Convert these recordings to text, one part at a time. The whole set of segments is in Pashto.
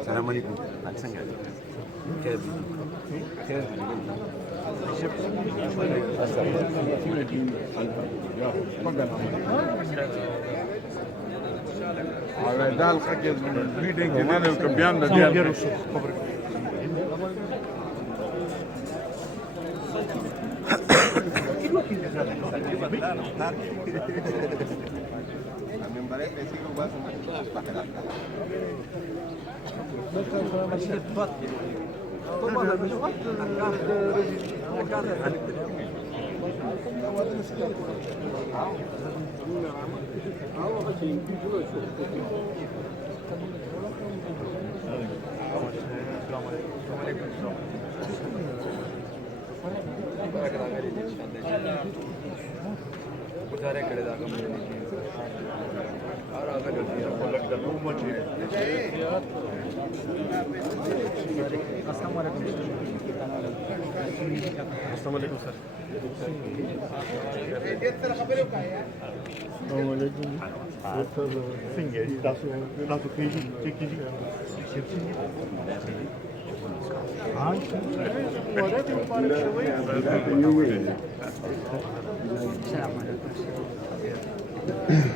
السلام عليكم. كيف دا الحق میټینګ کې نه نو بیان نه دی गुजारे करे दागा और आगे अस्सलाम वालेकुम सर।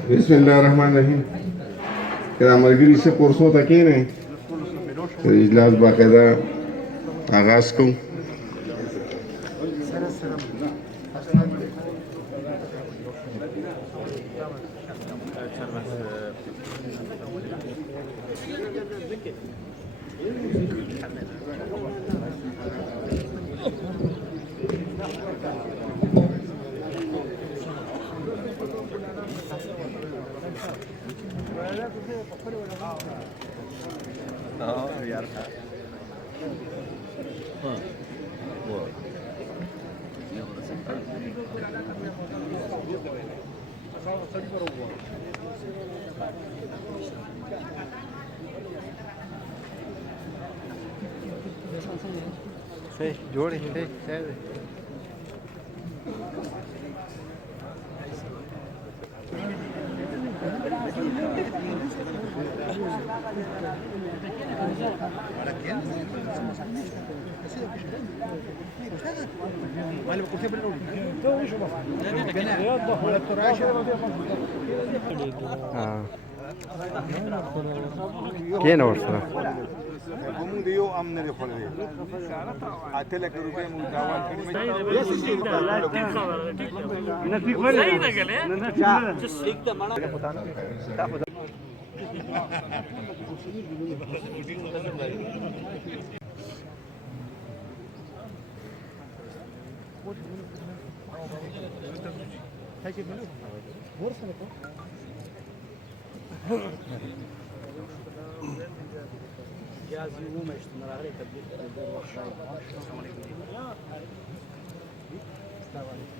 बिस्मिल्लाहिर्रहमानिर्रहीम। मलगरी से पुरसों तक ही नहीं इजलास बाकायदा आगाज को यार Sí, Jordi, sí, sí. ¿Quién orsa? کوم دی یو ام نه خوري اته لک روپے مو داوال کړي مې نه ٹھیک وایي صحیح نه غلې نه ٹھیک ته مانا جازي وما يشتمل عليه تبديل السلام عليكم.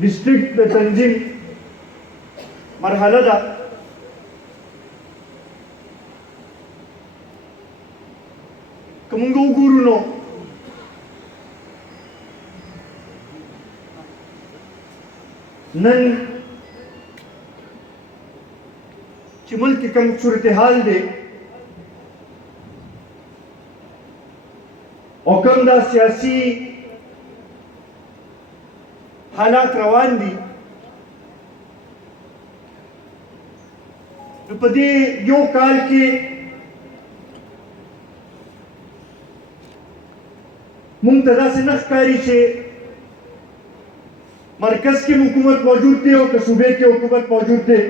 डिस्ट्रिक्ट د تنظیم مرحله ده کومه وګورو نو نن چې ملک کوم صورتحال دی او کوم دا سیاسي حالات روان دي نو په دې یو کال کې مونږ ته داسې نه ښکاري چې مرکز کې حکومت موجود دی او که صوبې کې حکومت موجود دی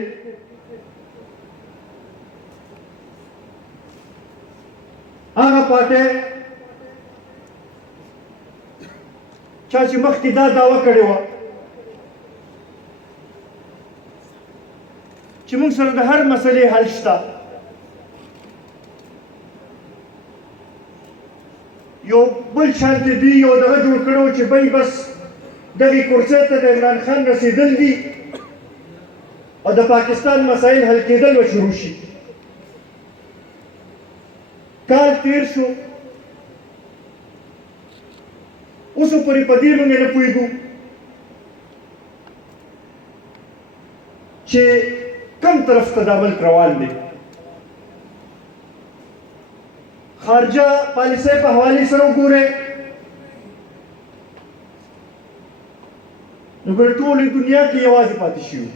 هغه پاتې چا چې مخکې دا دعوه کړې وه چې موږ سره د هر مسلې حل شته، یو بل شانتې دوی یو دغه جوړ کړی و چې بی بس دغې کورسۍ ته د عمران خان رسېدل دي او د پاکستان مسایل حل کېدل به شروع شي. کال تیر شو، اوسو پورې په دې موږ نه پوهېږو چې کم طرف ته دا ملک روان دی. خارجه پالیسۍ په حوالې سره وګورئ نو په ټولې دنیا کې یوازې پاتې شوي.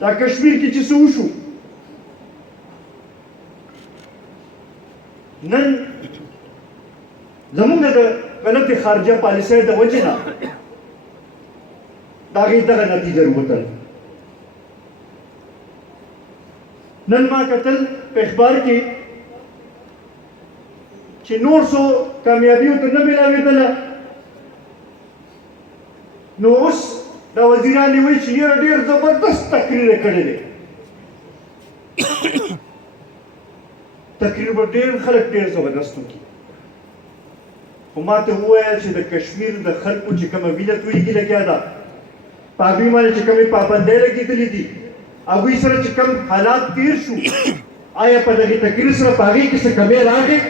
دا کشمیر کې چې څه وشو، نن زموږ د غلطې خارجه پالیسۍ د وجې نه د هغې دغه نتیجه راوتل. نن ما کتل په اخبار کې چې نور څو کامیابي ورته نه میلاوېدله، نو اوس دا وزیران یې وایي چې یاره ډېر زبردست تقریر یې کړی دی. تقریر به ډېر خلک ډېر زبردست وکړي، خو ما ته ووایه چې د کشمیر د خلکو چې کومه وینه تویږي لګیا ده، په هغوی باندې چې کومې پابندۍ لګېدلې دي، هغوی سره چې کوم حالات تیر شو، آیا په دغې تقریر سره په هغې کې څه کمی راغی؟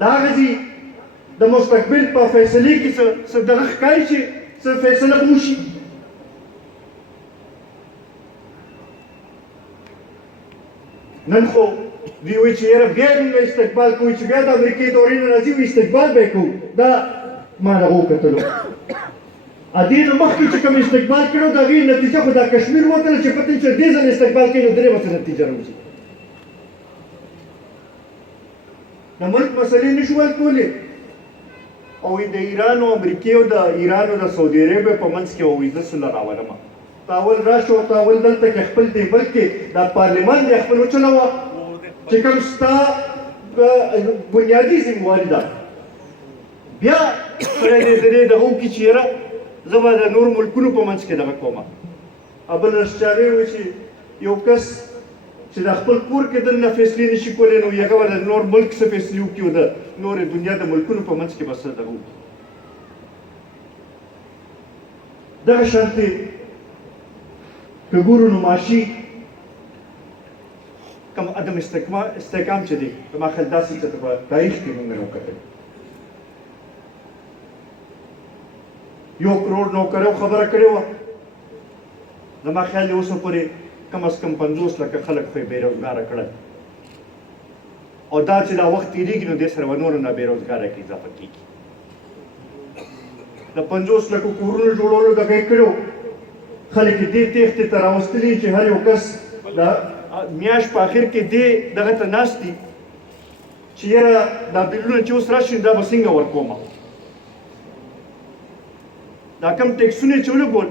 دا هغسې د مستقبل په فیصلې کې څه دغه ښکاري چې څه فیصله به وشي؟ نن خو دوی وایي چې یاره بیا یې موږ استقبال کوو، چې بیا د امریکې دورې نه راځي استقبال به یې کوو. دا ما دغه وکتلو دې نه مخکې چې کوم استقبال کړو د هغې نتیجه خو دا کشمیر وتله چې پته چې دې ځل استقبال کوي نو درې به څه نتیجه راوځي. د ملک مسلې نه شو حل کولی، او د ایران او امریکې او د ایران او د سعودي عربیې په منځ کې وایي زه صلح راولمه. تاول راشه او تاول دلته کې خپل دې ملک کې دا پارلمان دې خپل وچلوه چې کوم ستا بنیادي ذمهواري ده. بیا سړی دې دغه وکړي چې یاره زه به د نور ملکونو په منځ کې دغه کومه. بل رسچاوی وایي چې یو کس چې د خپل کور کې دننه فیصلې نشي کولی نو هغه به د نور ملک څه فیصلې وکړي او د نورې دنیا د ملکونو په منځ کې به څه دغه وکړي. دغه شانتې که ګورو نو معاشي کوم عدم استحکام چې دی زما خیال داسې څه ته په تاریخ کې موږ نه وکتل. 1 کروڑ نوکرو خبره کړې وه، زما خیال دی اوسه پورې کم از کم 50 لکه خلک خو یې بېروزګاره کړل، او دا چې دا وخت تېرېږي نو دې سره به نورو نه بېروزګاره کې اضافه کېږي. د 50 لکو کورونو جوړولو دغه یې کړی و، خلک یې دې تېښتې ته راوستلي چې هر یو کس د میاشت په آخر کې دې دغه ته ناست دي چې یاره دا بلونه چې اوس راشي دا به څنګه ورکومه. دا کم ټیکسونه یې چې ولګول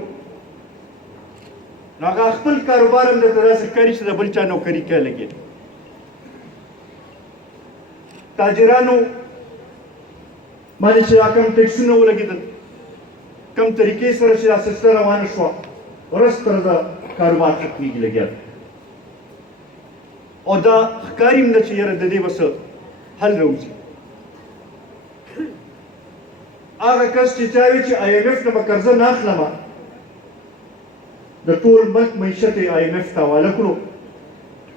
نو هغه خپل کاروبار هم درته داسې ښکاري چې د بل چا نوکري کې لګېد. تاجرانو باندې چې دا کم ټیکسونه ولګېدل، کم طریقې سره چې دا سلسله روانه شوه، ورځ تر ورځه کاروبار ختمېږي لګیا. او دا ښکاري هم ده چې یاره د دې به څه حل راوځي. هغه کس چې چا وي چې IMF نه به قرضه نه اخلمه، د ټول ملک معیشت یې IMF ته حواله کړو.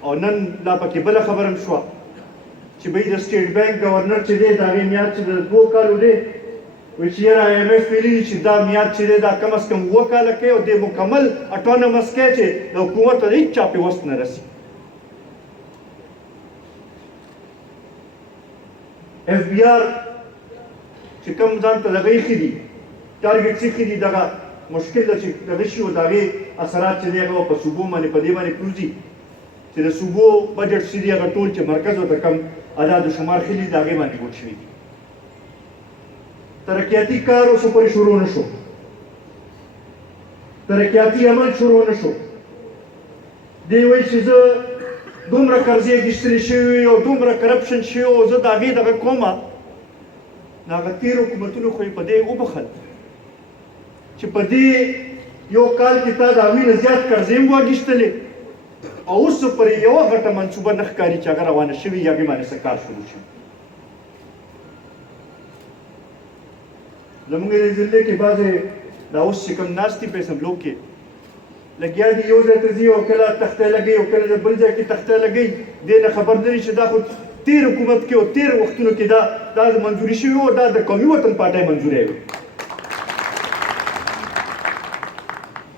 او نن دا پکې بله خبره هم شوه چې بهی د سټیټ بانک ګورنر چې دی د هغې میاد چې د 2 کالو دی، وایي چې یاره IMF ویلي دي چې دا میاد چې دی دا کم از کم 2 کاله کوي او د مکمل اټونمس کوي چې د حکومت ته هېڅ چا پې وس نه رسي. FBR چې کوم ځان ته دغه ایښي دي ټارګېټس ایښي دي، دغه مشکل ده چې دغه شي او د هغې اثرات چې دی هغه په صوبو باندې په دې باندې پروزي چې د صوبو بجټ چې دي هغه ټول چې مرکز ورته کم عدد و شمار خلي د هغې باندې ګوټ شوي دي. ترقیاتي کار اوسه پورې شروع نه شو، ترقیاتي عمل شروع نه شو. دی وایي چې زه دومره قرضې اخیستلې شوي او دومره کرپشن شوي او زه د هغې دغه کومه نو هغه تېر حکومتونو خو یې په دې وبخل چې په دې یو کال کې تا د هغوی نه زیات قرضې هم واخیستلې او اوس پرې یوه غټه منصوبه نه ښکاري چې هغه روانه شوي یا هغې باندې څه کار شروع شي زموږ د ضلع کې بعضې دا اوس چې کوم ناست دي په اسمبلو کې لګیا دي یو ځای ته ځي او کله تخته لګوي او کله د بل ځای کې تخته لګوي دې نه خبر نه وي چې دا خو تېر حکومت کې او تېر وختونو کې دا منظوري شوي وو دا د قومي وطن پارټۍ منظوري وي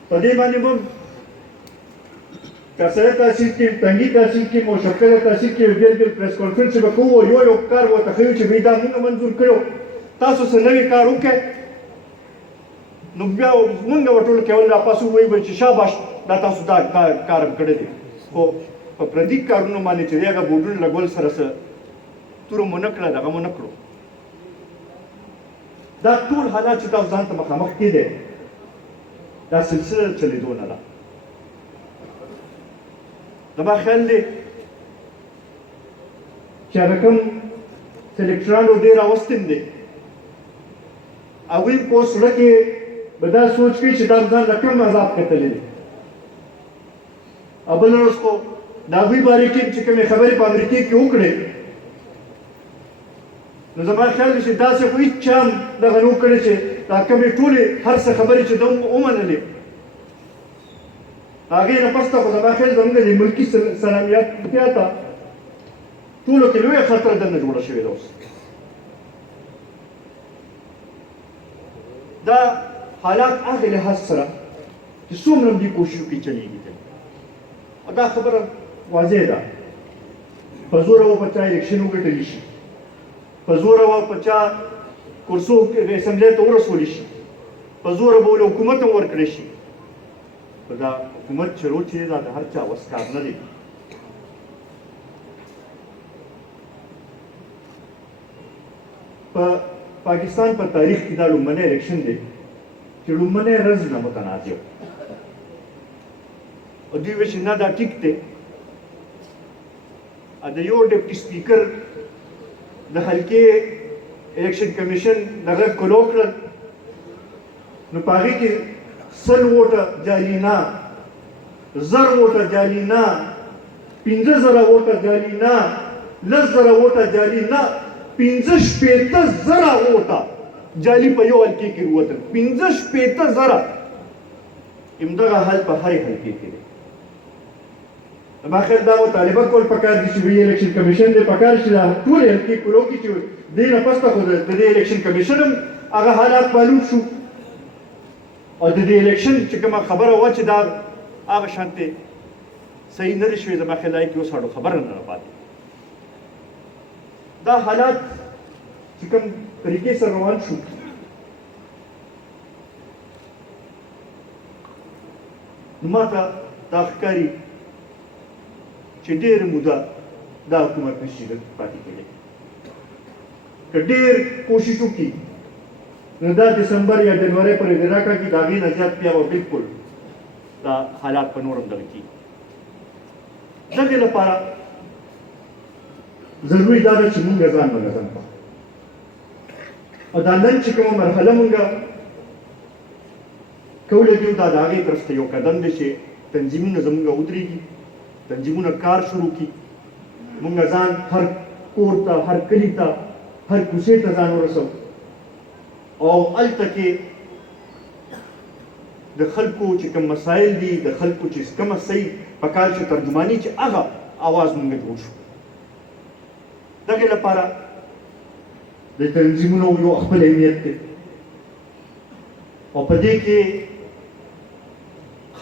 په دې باندې به کسره تحصیل کې تنګي تحصیل کې مشکله تحصیل کې بیل بیل پریس کانفرنس به کوو یو کار ورته ښیو چې دا موږ منظور کړو تاسو څه نوی کار وکړئ نو بیا موږ ورټول کول راپاسو وایي به چې شاباش دا تاسو دا کار کړی دی خو په پردي کارونو باندې چې دی هغه بورډونه لګول سره څه توره مو نه کړه دغه مو نه کړو دا ټول حالات چې تاسو ځان ته مخامخ کېدی دا سلسله چلېدو نه ده زما خیال دی چې هغه کوم سلیکټرانو ډېر راوستیم دی هغوی په زړه کې به دا سوچ کوي چې دا ځان له کوم عذاب کتلی دی او بله ورځ خو د هغوی باره کې چې کومې خبرې په امریکې کې وکړې نو زما خیال دی چې داسې خو هېڅ چا هم دغه نه وکړې چې دا کومې ټولې هر څه خبرې چې ده ومنلې هغې نه پس ته خو زما خیال زموږ د ملکي سلامتیا ته ټولو کې لویه خطره دننه جوړه شوې ده اوس دا حالات هغه لحاظ سره چې څومره هم دې کوشش وکړي چلېږي دا خبره واضح ده په زوره به په چا الیکشن وګټلی شي په زوره به په چا کرسو اسمبلۍ ته ورسولی شي په زوره به له حکومت هم ورکړی شي خو دا حکومت چلو چې دا د هر چا وس کار نه دی په پاکستان په تاریخ کې دا لومړنی الیکشن دی چې لومړنی ورځ نه متنازع او دوی وایي چې نه دا ټیک دی د یو ډپټي سپیکر د حلقې الیکشن کمیشن دغه کلو کړل نو په هغې کې 100 ووټه جعلي نه 1000 ووټه جعلي نه 15000 ووټه جعلي نه 10000 ووټه جعلي نه 15000 ووټه جعلي په یو حلقې کې ووتل 15000 همدغه حل په هرې حلقې کې دی ما خیر دا مطالبه کول پکار دي چې وی الیکشن کمیشن دې پکار شي دا ټول حلقې کلو کې چې دې نه پس ته خو د دې الیکشن کمیشن هم هغه حالات معلوم شو او د دې الیکشن چې کومه خبره وه چې دا هغه شانتې صحیح نه دي شوي زما خیال دی کې اوس هډو خبره نه راپاتې دا حالات چې کوم طریقې سره روان شو نو ما ته دا ښکاري چې ډېره موده دا حکومت نشي پاتې کېدی که ډېر کوشش وکړي نو دا دسمبر یا جنورۍ پورې دې راکړي د هغې نه زیات بیا به بلکل دا حالات په نور هم دغه کېږي دغې لپاره ضروري دا ده چې مونږ ځان منظم کړو او دا نن چې کومه مرحله مونږ کولی دي دا د هغې طرف ته یو قدم دی چې تنظیمونه زمونږ ودرېږي تنظیمونه کار شروع کړي مونږ ځان هر کور ته هر کلي ته هر کوڅې ته ځان ورسوو او هلته کې د خلکو چې کوم مسایل دي د خلکو چې کومه صحیح پکار چې ترجماني چې هغه اواز مونږ جوړ شو دغې لپاره د تنظیمونو یو خپل اهمیت دی او په دې کې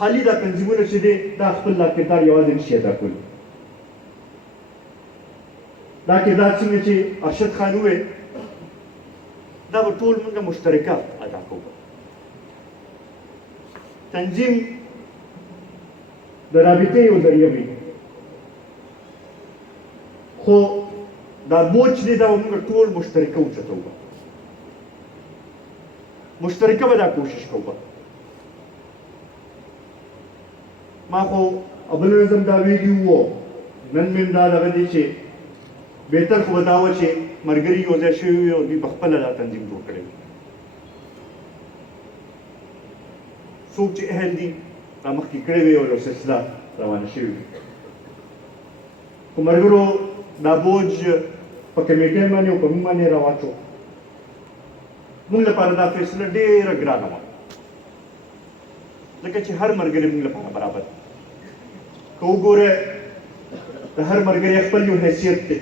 خالي دا تنظیمونه چې دی دا خپل لا کردار یوازې نشي ادا کولی دا کردار څنګه چې ارشد خان وویل دا به ټول موږ مشترکه ادا کوو تنظیم د رابطې یو ذریعه وي خو دا بوج دی دا به موږ ټول مشترکه اوچتوو مشترکه به دا کوشش کوو ما خو بل ورځ هم دا ویلي وو نن مې دا دغه دی چې بهتر خو به دا وه چې ملګري یو ځای شوي وي او دوی په خپله دا تنظیم جوړ کړی وي څوک چې اهل دي را مخکې کړی وي او یو سلسله روانه شوې وي خو ملګرو دا بوج په کمیټۍ باندې او په موږ باندې راواچو موږ لپاره دا فیصله ډېره ګرانه وه ځکه چې هر ملګری موږ لپاره برابر که وګوره د هر ملګری خپل یو حیثیت دی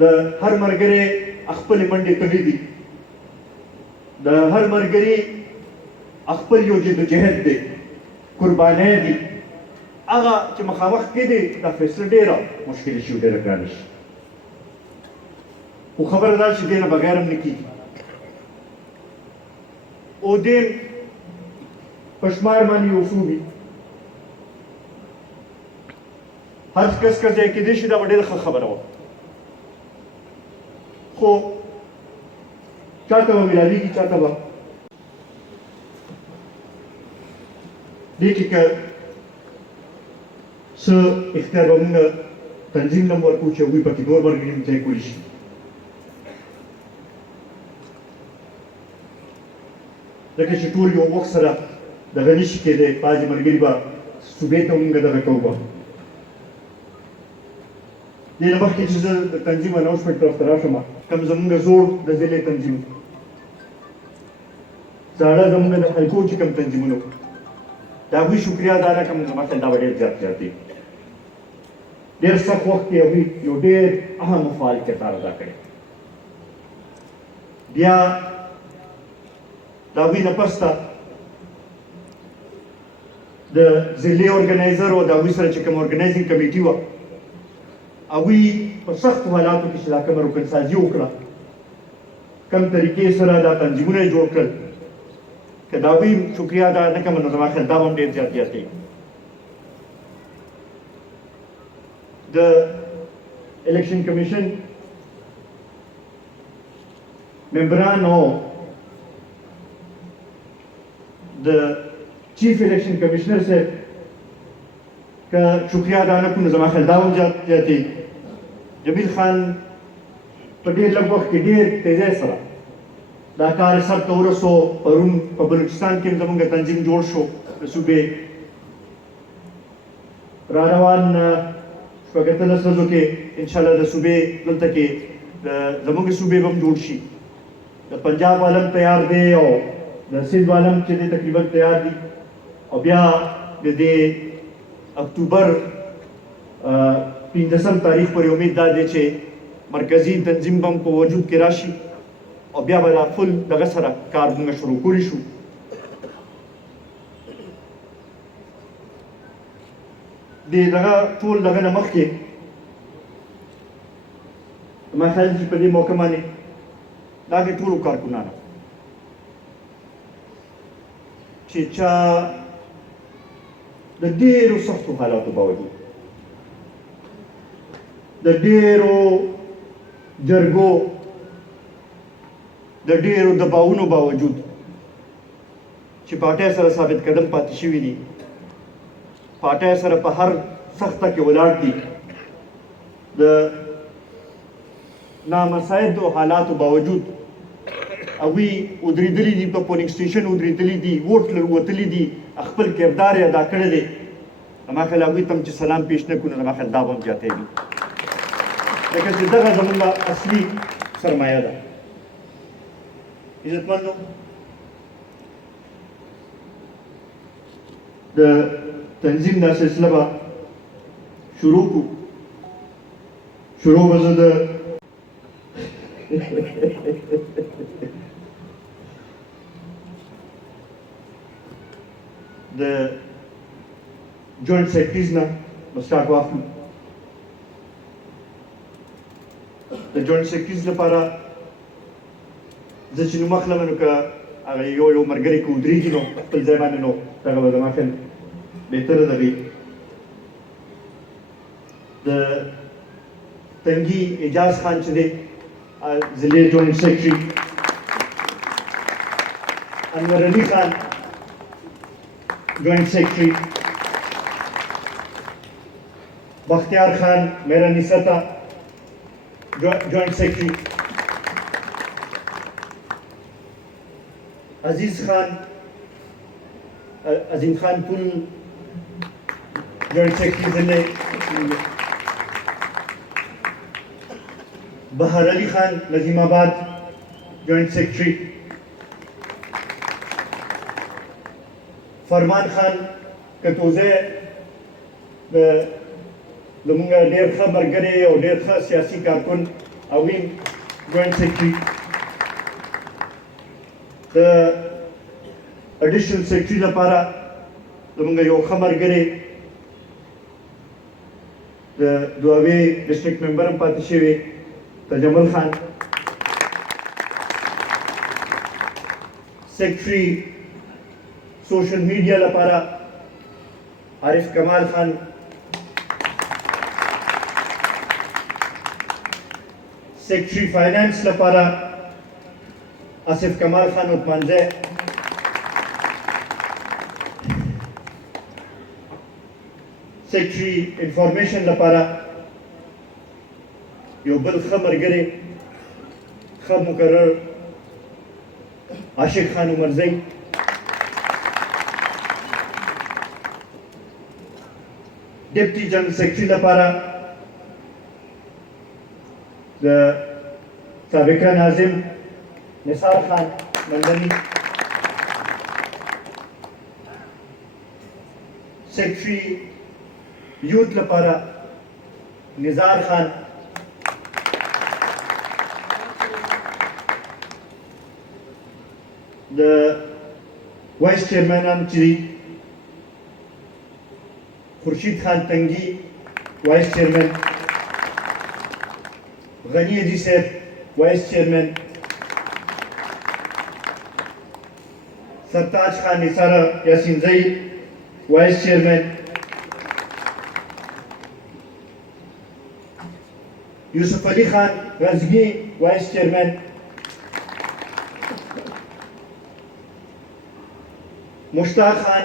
د هر ملګری خپلې منډې تړلې دي د هر ملګري خپل یو جدوجهد دی قربانۍ دي هغه چې مخامخ کېدی دا فیصله ډېره مشکله شي ډېره ګرانه شي خو خبره دا چې دې نه بغیر هم نه کېږي او دې په شمار باندې یو څو وي هر کس که ځای کېدی شي دا به ډېره ښه خبره وه خو چاته به میلالیږي چاته به دې کې که څه اختیار به مونږ تنظیم له هم ورکړو چې هغوی پکې نور ملګري هم ځای کولی شي ځکه چې ټول یو وخت سره دغه نه شي کېدی بعضې ملګري به صوبې ته مونږ دغه کوو به دې نه مخکې چې زه د تنظیم اناونسمنټ طرف ته راشم کوم زمونږ زوړ د ضلع تنظیم زاړه زمونږ د خلکو چې کوم تنظیمونه وو د هغوی شکریا ادا نه کوم زما خیال دا به ډېر زیات دی ډېر سخت وخت کې هغوی یو ډېر اهم و فعال کردار ادا کړی بیا د هغوی نه پس ته د ضلعي ارګنایزر او د هغوی سره چې کوم ارګنایزینګ کمیټي وه هغوی په سختو حالاتو کې چې دا کومه روکنسازي وکړه کوم طریقې سره دا تنظیمونه یې جوړ کړل که دا هغوی شکریا ادا نه کړم نو زما خیال دا به هم ډېر زیات دی د الیکشن کمیشن ممبران او د چیف الیکشن کمیشنر صاحب که شکریا ادا نه کړو نو زما خیال دا هم زیات دی جمیل خان په ډېر لږ وخت کې ډېر تیزۍ سره دا کار یې سر ته ورسو پرون په بلوچستان کې هم زموږ تنظیم جوړ شو د صوبې را روان شپږ اتلس ورځو کې انشاءالله د صوبې دلته کې زموږ صوبې به هم جوړ شي د پنجاب والم تیار دی او د سند والم چې دی تقریبا تیار دي او بیا د دې اکتوبر 15 تاریخ پورې امید دا دی چې مرکزي تنظیم به هم په وجود کې راشي او بیا به دا فل دغه سره کار موږ شروع کولی شو د دغه ټول دغه نه مخکې ما خیال چې په دې موقع باندې دا د ټولو کارکونانو چې چا د ډېرو سختو حالاتو باوجود د ډېرو جرګو د ډېرو دباوونو باوجود چې پارټۍ سره ثابت قدم پاتې شوي دي پارټۍ سره په هر سخته کې ولاړ دي د نامساعدو حالاتو باوجود هغوی ودرېدلي دي په پولینګ سټیشن ودرېدلي دي ووټ وتلي دي خپل کردار یې ادا کړی دی زما خیال هغوی ته هم چې سلام پیش نه کړو نو زما خیال دا به هم زیاتی وي ځکه چې دغه زموږ اصلي سرمایه ده عزتمندو د تنظیم دا سلسله به شروع کړو شروع به زه د جوینټ سیکرټریز نه به سټارټ واخلو د جوینټ سیکرټریز لپاره زه چې نوم اخلم نو که هغه یو ملګری که ودرېږي نو خپل ځای باندې نو دغه به زما خیال بهتره دغې د تنګي اعجاز خان چې دی ضلعي جوینټ سیکرټري انور علي خان جوینټ سیکرټري बख्तियार खान मेरा निसता जॉइंट सेक्रेटरी, अजीम खान पुल जॉइंट सेक्रेटरी जिले, बहार अली खान नजीमाबाद जॉइंट सेक्रेटरी, फरमान खान कतोजे लमुंगा डेर खा मरगरे और डेर खा सियासी कारकुन अवीम joint secretary, the additional secretary लपारा लमुंगा योखा मरगरे द दुआवे डिस्ट्रिक्ट मेंबर पातिशेवे तजमल खान, सेक्रेटरी सोशल मीडिया लपारा आरिफ कमाल खान, सेक्रेटरी फाइनेंस लपारा आसिफ कमाल खान उतमानजे, सेक्रेटरी इंफॉर्मेशन लपारा योबल खबर गरे खब मुकर्रर आशिक खान उमरजई, डिप्टी जनरल सेक्रेटरी लपारा साबिका नाजिम निसार खान मंदनी, सेक्रेटरी यूथ लपारा निजार खान, द वाइस चेयरमैन आमची खुर्शीद खान तंगी वाइस चेयरमैन, गनी अजी साहब वाइस चेयरमैन, सरताज खान निसारा यासीन जई वाइस चेयरमैन, यूसुफ अली खान रजगी वाइस चेयरमैन, मुश्ताक खान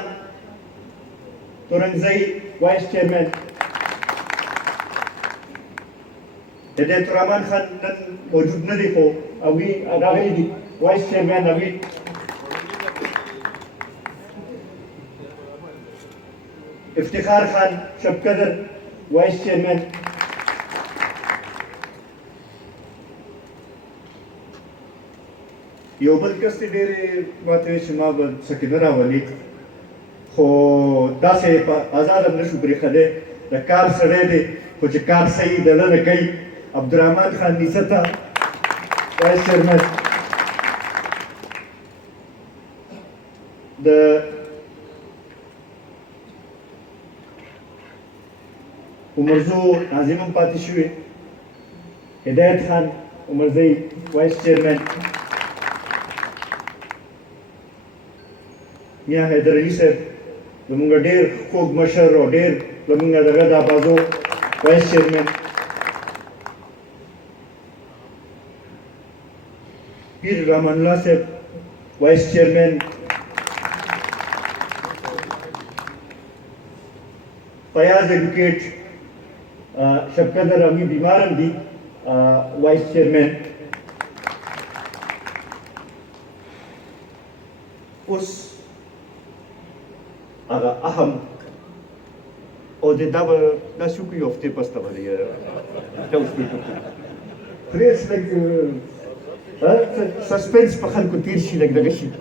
तुरंगजई वाइस चेयरमैन, हिदायतुर्रहमान खान मौजूद न देखो अभी अदावी वाइस चेयरमैन अभी, इफ्तिखार खान शबकदर वाइस चेयरमैन, योबल कस्ती डेरे बातें शुमाब सकिनरा वाली हो दासे आज़ाद हमने शुक्र खदे रकार सड़े दे कुछ कार सही दलन कई अब्दुर्रहमान खान निसता वाइस चेयरमैन, द उमरजो नाजिम पातिशुए हिदायत खान उमरजई वाइस चेयरमैन, मियाँ हैदर अली साहब लमुंगा डेर खूब मशर और डेर लमुंगा दगद आबाजो वाइस चेयरमैन, पीर रहमानुल्लाह साहब वाइस चेयरमैन, फयाज एडवोकेट शबकदर अभी बीमार दी वाइस चेयरमैन, उस aga aham o de daba da suku yofte pasta bali da usbitu press like suspense pakhan ko tir shi like daga shi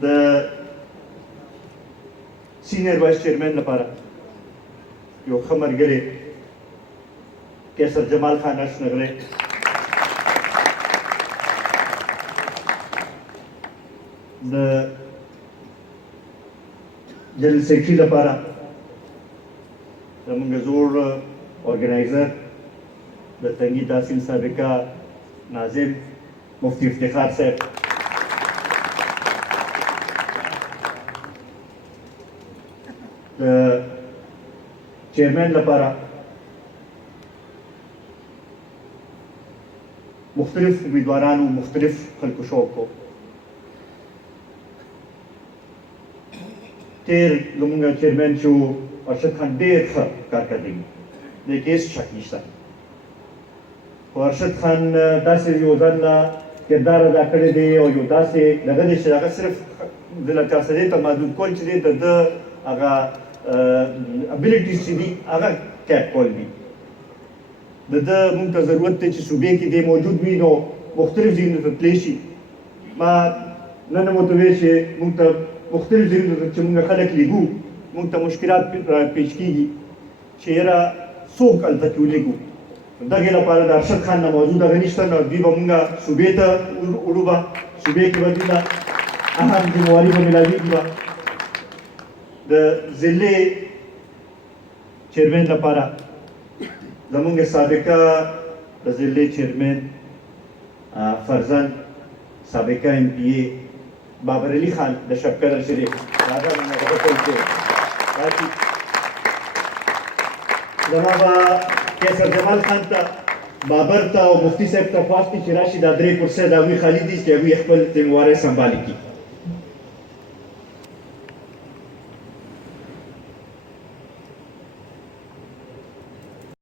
the senior vice chairman la para yo khamar gale Kaisar Jamal Khan Ashnagre, the General Secretary Lapara, the Mangazur organizer, the Tangi Tahsil Sabika Nazim, Mufti Iftikhar Sahib, the Chairman Lapara, मुख्तलिफ उम्मीदवारान मुख्तलिफ खल्क शौक को تیر زموږ چیرمین چې و ارشد خان ډېر ښه کارکردګي دې کې هېڅ شک نشته خو ارشد خان داسې یو ځان له کردار ادا کړی دی او یو داسې دغه دی چې هغه صرف د له چا سره ته محدود کول چې دی د ده هغه ابیلیټیز چې دي هغه کیپ کول دي د ده مونږ ته ضرورت دی چې صوبې کې دی موجود وي نو مختلف ځایونو ته تللی شي ما نن مو ته ویل چې مونږ ته مختلف ځایونو ته چې مونږ خلک لیږو مونږ ته مشکلات پیش کېږي چې یاره څوک هلته کې ولېږو دغې لپاره د ارشد خان نه موجود هغه نشته نو دوی به مونږ صوبې ته وړو به صوبې کې به دوی ته اهم ذمواري به میلاویږي به د ضلع چیرمین لپاره زمونږ سابقه د ضلع چیرمین فرزند سابقه ایم پی ای بابر علی خان د شبقدر شریف هغه به مغفل کې زما به کیسر جمال خان ته بابر ته او مفتي صاحب ته خواست چې راشي دا 3 کرسۍ د هغوی خالي دي چې هغوی خپل ذموارۍ سمبالي کړي